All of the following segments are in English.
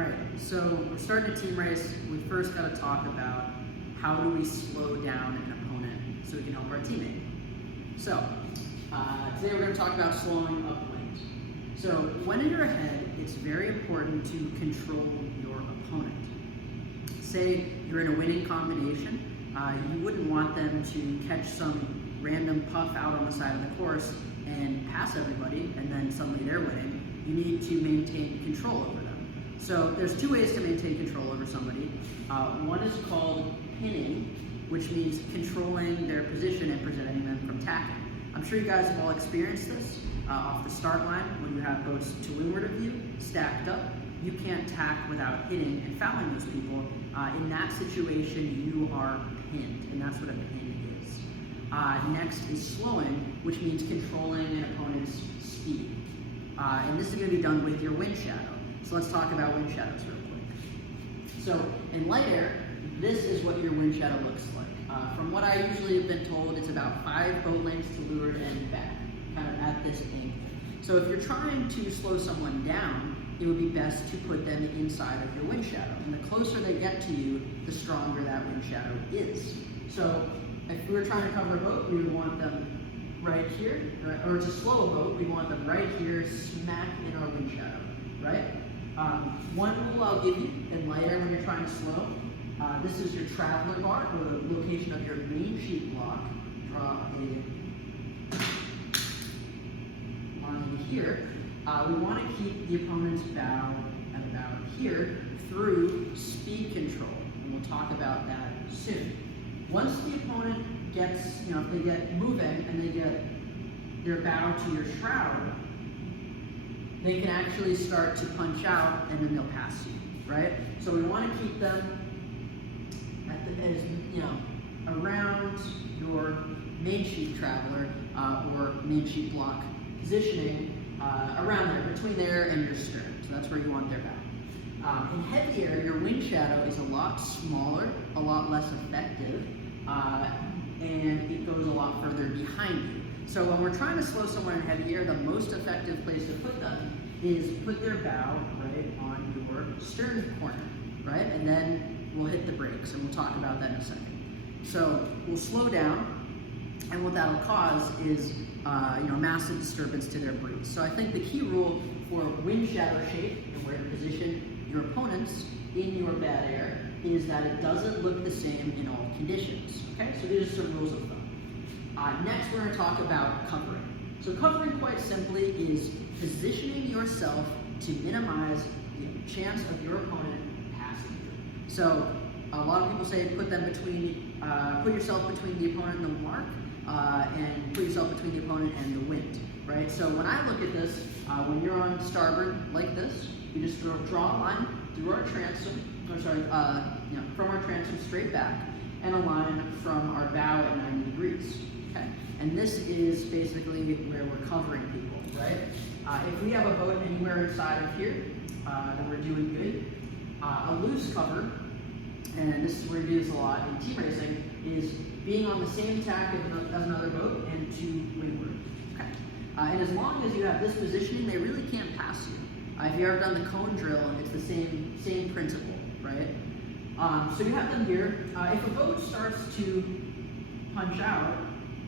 Alright, so we're starting a team race. We first got to talk about how do we slow down an opponent so we can help our teammate. So, today we're going to talk about slowing upwind. So, when you're ahead, it's very important to control your opponent. Say you're in a winning combination, you wouldn't want them to catch some random puff out on the side of the course and pass everybody, and then suddenly they're winning. You need to maintain control over them. So there's two ways to maintain control over somebody. One is called pinning, which means controlling their position and preventing them from tacking. I'm sure you guys have all experienced this off the start line when you have boats to windward of you stacked up. You can't tack without hitting and fouling those people. In that situation, you are pinned, and that's what a pin is. Next is slowing, which means controlling an opponent's speed. And this is going to be done with your wind shadow. So let's talk about wind shadows real quick. So in light air, this is what your wind shadow looks like. From what I usually have been told, it's about 5 boat lengths to leeward and back, kind of at this angle. So if you're trying to slow someone down, it would be best to put them inside of your wind shadow. And the closer they get to you, the stronger that wind shadow is. So if we were trying to cover a boat, we would want them right here, right? Or to slow a boat, we want them right here, smack in our wind shadow, right? One rule I'll give you in light air when you're trying to slow, this is your traveler bar, or the location of your main sheet block. Draw a line here. We want to keep the opponent's bow at about here through speed control, and we'll talk about that soon. Once the opponent gets, if they get moving and they get their bow to your shroud, they can actually start to punch out and then they'll pass you, right? So we want to keep them at the, around your main sheet traveler or main sheet block positioning around there, between there and your stern. So that's where you want their bow. In heavy air, your wind shadow is a lot smaller, a lot less effective, and it goes a lot further behind you. So when we're trying to slow someone in heavy air, the most effective place to put them is put their bow right on your stern corner, right? And then we'll hit the brakes, and we'll talk about that in a second. So we'll slow down, and what that'll cause is massive disturbance to their breeze. So I think the key rule for wind shadow shape and where to position your opponents in your bad air is that it doesn't look the same in all conditions. Okay, so these are some rules of thumb. Next, we're going to talk about covering. So covering, quite simply, is positioning yourself to minimize the chance of your opponent passing you. So a lot of people say put yourself between the opponent and the mark, and put yourself between the opponent and the wind, right? So when I look at this, when you're on starboard like this, you just draw a line through our transom, from our transom straight back, and a line from our bow at 90 degrees. Okay, and this is basically where we're covering people, right? If we have a boat anywhere inside of here, then we're doing good. A loose cover, and this is where we do this a lot in team racing, is being on the same tack as another boat and to windward. Okay, and as long as you have this positioning, they really can't pass you. If you've ever done the cone drill, it's the same principle, right? So you have them here. If a boat starts to punch out,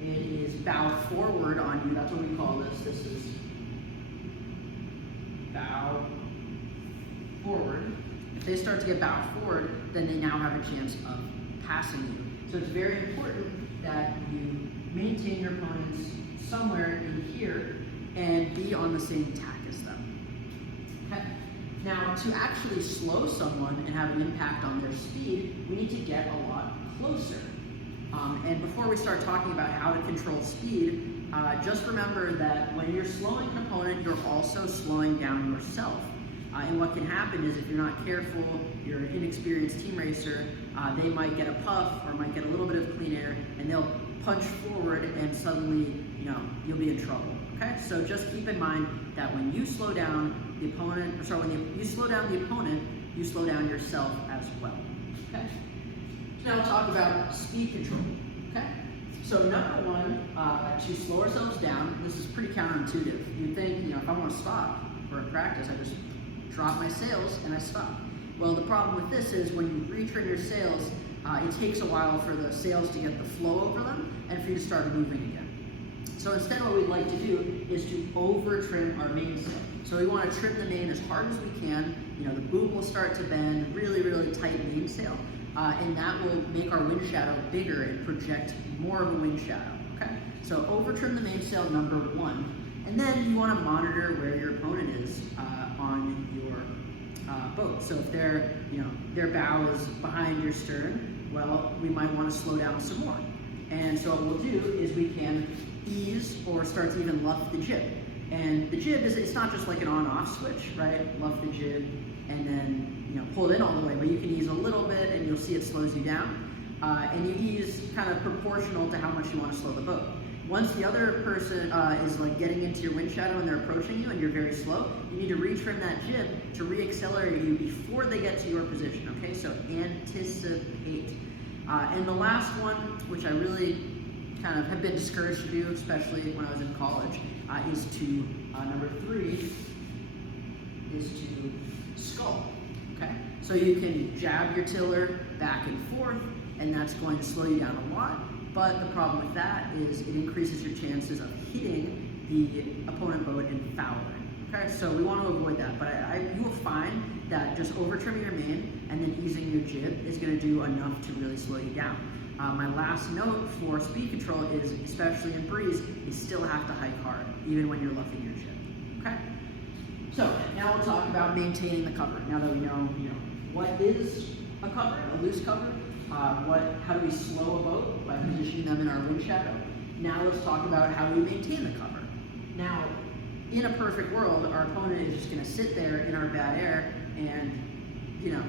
it is bow forward on you. That's what we call this. This is bow forward. If they start to get bow forward, then they now have a chance of passing you. So it's very important that you maintain your opponents somewhere in here and be on the same tack as them. Okay. Now, to actually slow someone and have an impact on their speed, we need to get a lot closer. And before we start talking about how to control speed, just remember that when you're slowing an opponent, you're also slowing down yourself. And what can happen is if you're not careful, you're an inexperienced team racer, they might get a puff or might get a little bit of clean air, and they'll punch forward, and suddenly, you'll be in trouble. Okay, so just keep in mind that when you slow down the opponent, when you slow down the opponent, you slow down yourself as well. Okay. So now we'll talk about speed control. Okay. So number one, to slow ourselves down, this is pretty counterintuitive. You'd think, if I want to stop or in practice, I just drop my sails, and I stop. Well, the problem with this is when you retrim your sails, it takes a while for the sails to get the flow over them and for you to start moving again. So instead what we'd like to do is to over-trim our mainsail. So we want to trim the main as hard as we can. You know, the boom will start to bend, really, really tight mainsail, and that will make our wind shadow bigger and project more of a wind shadow, okay? So over-trim the mainsail, number one. And then you want to monitor where your opponent is on your boat. So if their bow is behind your stern, well, we might want to slow down some more. And so what we'll do is we can ease or start to even luff the jib. And the jib it's not just like an on-off switch, right? Luff the jib and then pull it in all the way, but you can ease a little bit and you'll see it slows you down. And you ease kind of proportional to how much you want to slow the boat. Once the other person is like getting into your wind shadow and they're approaching you and you're very slow, you need to retrim that jib to re-accelerate you before they get to your position, okay? So anticipate. And the last one, which I really kind of have been discouraged to do, especially when I was in college, is to, number three, is to scull, okay? So you can jab your tiller back and forth, and that's going to slow you down a lot. But the problem with that is it increases your chances of hitting the opponent boat and fouling. Okay, so we want to avoid that. But you will find that just over-trimming your main and then easing your jib is going to do enough to really slow you down. My last note for speed control is, especially in breeze, you still have to hike hard, even when you're luffing your jib. Okay. So now we'll talk about maintaining the cover. Now that we know, what is a cover, a loose cover. How do we slow a boat? By positioning them in our wind shadow. Now let's talk about how we maintain the cover. Now, in a perfect world, our opponent is just going to sit there in our bad air and,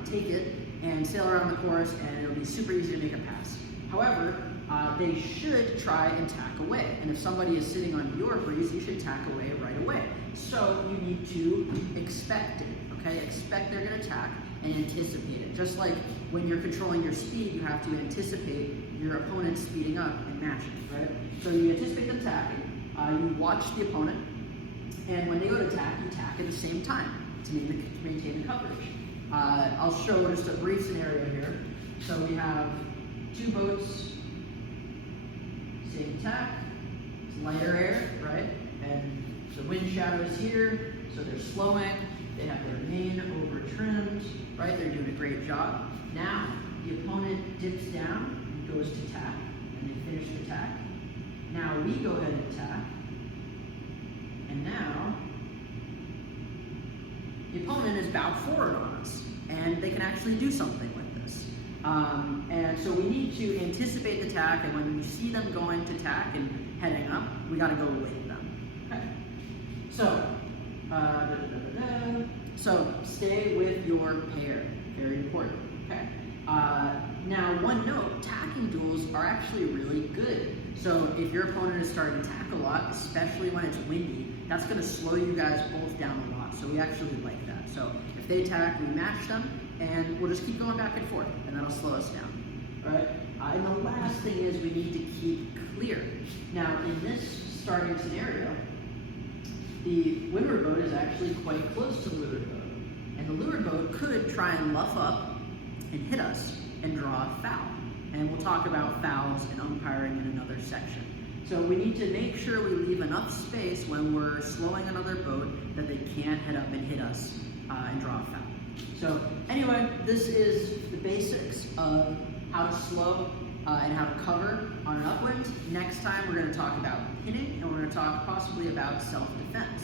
take it and sail around the course, and it'll be super easy to make a pass. However, they should try and tack away. And if somebody is sitting on your breeze, you should tack away right away. So you need to expect it, okay? Expect they're going to tack and anticipate it. Just like when you're controlling your speed, you have to anticipate your opponent speeding up and matching, right? So you anticipate them tacking, you watch the opponent, and when they go to tack, you tack at the same time to maintain the coverage. I'll show just a brief scenario here. So we have two boats, same tack, it's lighter air, right? And the wind shadow is here, so they're slowing. They have their main over-trimmed, right? They're doing a great job. Now, the opponent dips down and goes to tack, and they finish the tack. Now we go ahead and tack, and now the opponent is bowed forward on us, and they can actually do something with this. And so we need to anticipate the tack, and when we see them going to tack and heading up, we got to go with them. Okay. So. So stay with your pair, very important, okay? Now one note, tacking duels are actually really good. So if your opponent is starting to tack a lot, especially when it's windy, that's gonna slow you guys both down a lot. So we actually like that. So if they tack, we match them, and we'll just keep going back and forth, and that'll slow us down, all right? And the last thing is we need to keep clear. Now in this starting scenario, the windward boat is actually quite close to the leeward boat. And the leeward boat could try and luff up and hit us and draw a foul. And we'll talk about fouls and umpiring in another section. So we need to make sure we leave enough space when we're slowing another boat that they can't head up and hit us and draw a foul. So anyway, this is the basics of how to slow and how to cover on an upwind. Next time we're going to talk about pinning, and we're going to talk possibly about self-defense.